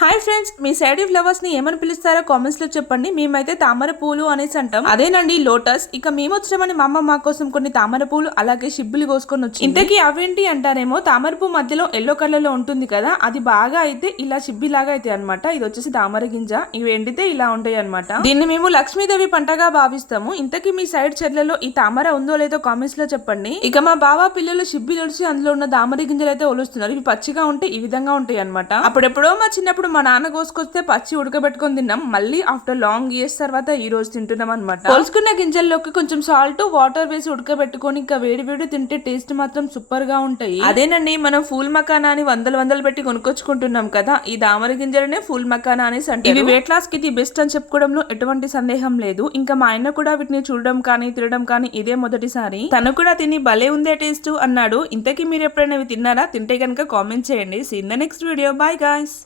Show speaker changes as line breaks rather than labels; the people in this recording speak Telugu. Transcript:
హాయ్ ఫ్రెండ్స్ మీ సైడ్ ఫ్లవర్స్ని ఏమని పిలుస్తారో కామెంట్స్లో చెప్పండి. మేమైతే తామర పూలు అనేసి అంటాం. అదేనండి లోటస్. ఇక మేము వచ్చామని మా అమ్మ మా కోసం కొన్ని తామర పూలు అలాగే షిబ్బులు కోసుకొని వచ్చి ఇంతకీ అవేంటి అంటారేమో తామర పువ్వు మధ్యలో ఎల్లో కలర్లో ఉంటుంది కదా అది బాగా అయితే ఇలా షిబ్బి లాగా అయితే అనమాట ఇది వచ్చేసి తామర గింజ. ఇవి ఎండితే ఇలా ఉంటాయి అనమాట దీన్ని మేము లక్ష్మీదేవి పంటగా భావిస్తాము. ఇంతకీ మీ సైడ్ చెట్లలో ఈ తామర ఉందో లేదో కామెంట్స్లో చెప్పండి. ఇక మా బావ పిల్లలు షిబ్బి తొలిచి అందులో ఉన్న తామర గింజలు అయితే ఒలుస్తున్నారు. ఇవి పచ్చిగా ఉంటే ఈ విధంగా ఉంటాయి అనమాట అప్పుడెప్పుడో మా చిన్నప్పుడు మా నాన్న కోసుకొస్తే పచ్చి ఉడకబెట్టుకొని తిన్నాం. మళ్ళీ ఆఫ్టర్ లాంగ్ ఇయర్స్ తర్వాత ఈ రోజు తింటున్నాం అనమాట కోసుకున్న గింజల్లోకి కొంచెం సాల్ట్ వాటర్ వేసి ఉడకబెట్టుకొని ఇంకా వేడి వేడి తింటే టేస్ట్ మాత్రం సూపర్గా ఉంటాయి. అదేనండి మనం ఫూల్ మకానా అని వందలు వందలు పెట్టి కొనుక్కొచ్చుకుంటున్నాం కదా ఈ దామర గింజలనే ఫూల్ మకానా అనేసి అంటే ఇవి వెయిట్ లాస్కి ఇది బెస్ట్ అని చెప్పుకోవడంలో ఎటువంటి సందేహం లేదు. ఇంకా మా ఆయన కూడా వీటిని చూడడం కానీ తినడం కానీ ఇదే మొదటిసారి. తను కూడా తిని భలే ఉందే టేస్ట్ అన్నాడు. ఇంతకీ మీరు ఎప్పుడైనా ఇవి తిన్నారా? తింటే కనుక కామెంట్ చేయండి. See in the next video bye guys